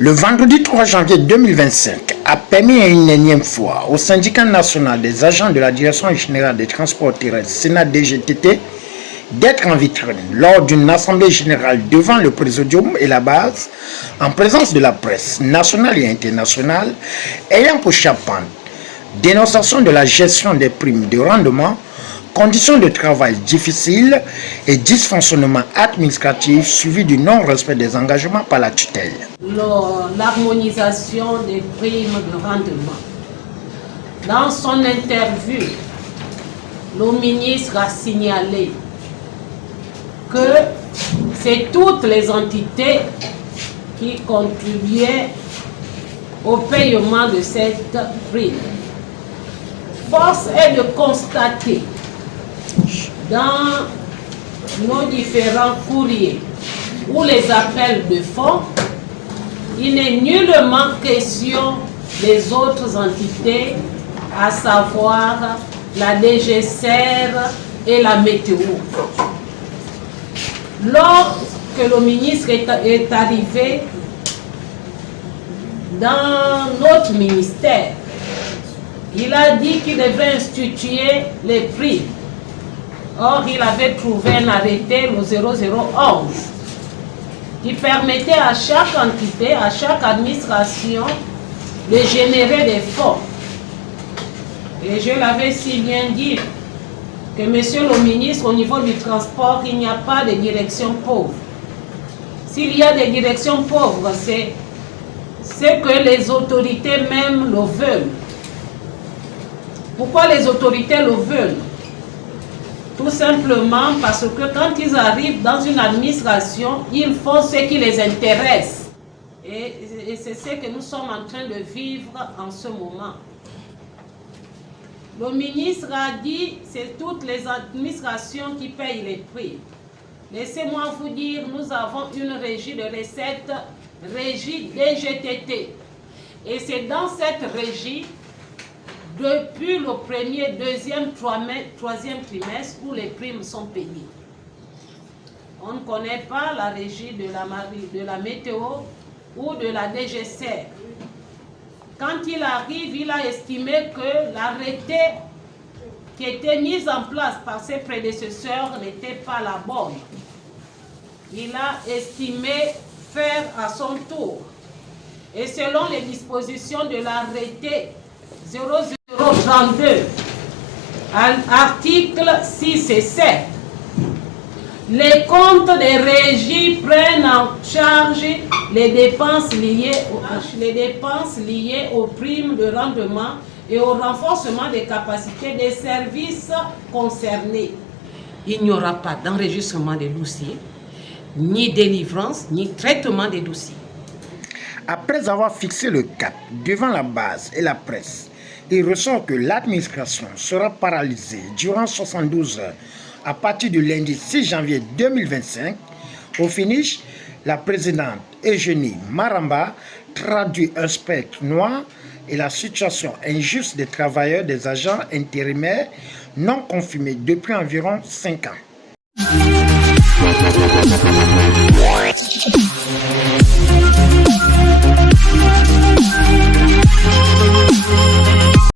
Le vendredi 3 janvier 2025 a permis une énième fois au syndicat national des agents de la Direction générale des transports terrestres, Sénat DGTT, d'être en vitrine lors d'une assemblée générale devant le présidium et la base, en présence de la presse nationale et internationale, ayant pour charpente dénonciation de la gestion des primes de rendement, conditions de travail difficiles et dysfonctionnement administratif suivi du non-respect des engagements par la tutelle. L'harmonisation des primes de rendement. Dans son interview, le ministre a signalé que c'est toutes les entités qui contribuaient au paiement de cette prime. Force est de constater dans nos différents courriers ou les appels de fonds, il n'est nullement question des autres entités, à savoir la DGCR et la météo. Lorsque le ministre est arrivé dans notre ministère, il a dit qu'il devait instituer les prix. Or, il avait trouvé un arrêté, le 0011, qui permettait à chaque entité, à chaque administration, de générer des fonds. Et je l'avais si bien dit que, monsieur le ministre, au niveau du transport, il n'y a pas de direction pauvre. S'il y a des directions pauvres, c'est que les autorités même le veulent. Pourquoi les autorités le veulent? Tout simplement parce que quand ils arrivent dans une administration, ils font ce qui les intéresse. Et c'est ce que nous sommes en train de vivre en ce moment. Le ministre a dit que c'est toutes les administrations qui payent les prix. Laissez-moi vous dire, nous avons une régie de recettes, régie DGTT. Et c'est dans cette régie, depuis le premier, deuxième, troisième trimestre où les primes sont payées. On ne connaît pas la régie de la météo ou de la DGCR. Quand il arrive, il a estimé que l'arrêté qui était mis en place par ses prédécesseurs n'était pas la bonne. Il a estimé faire à son tour. Et selon les dispositions de l'arrêté 0032, articles 6 et 7, les comptes des régies prennent en charge les dépenses liées aux primes de rendement et au renforcement des capacités des services concernés. Il n'y aura pas d'enregistrement des dossiers, ni délivrance, ni traitement des dossiers. Après avoir fixé le cap devant la base et la presse, il ressort que l'administration sera paralysée durant 72 heures à partir du lundi 6 janvier 2025. Au finish, la présidente Eugénie Maramba traduit un spectre noir et la situation injuste des travailleurs des agents intérimaires non confirmés depuis environ 5 ans.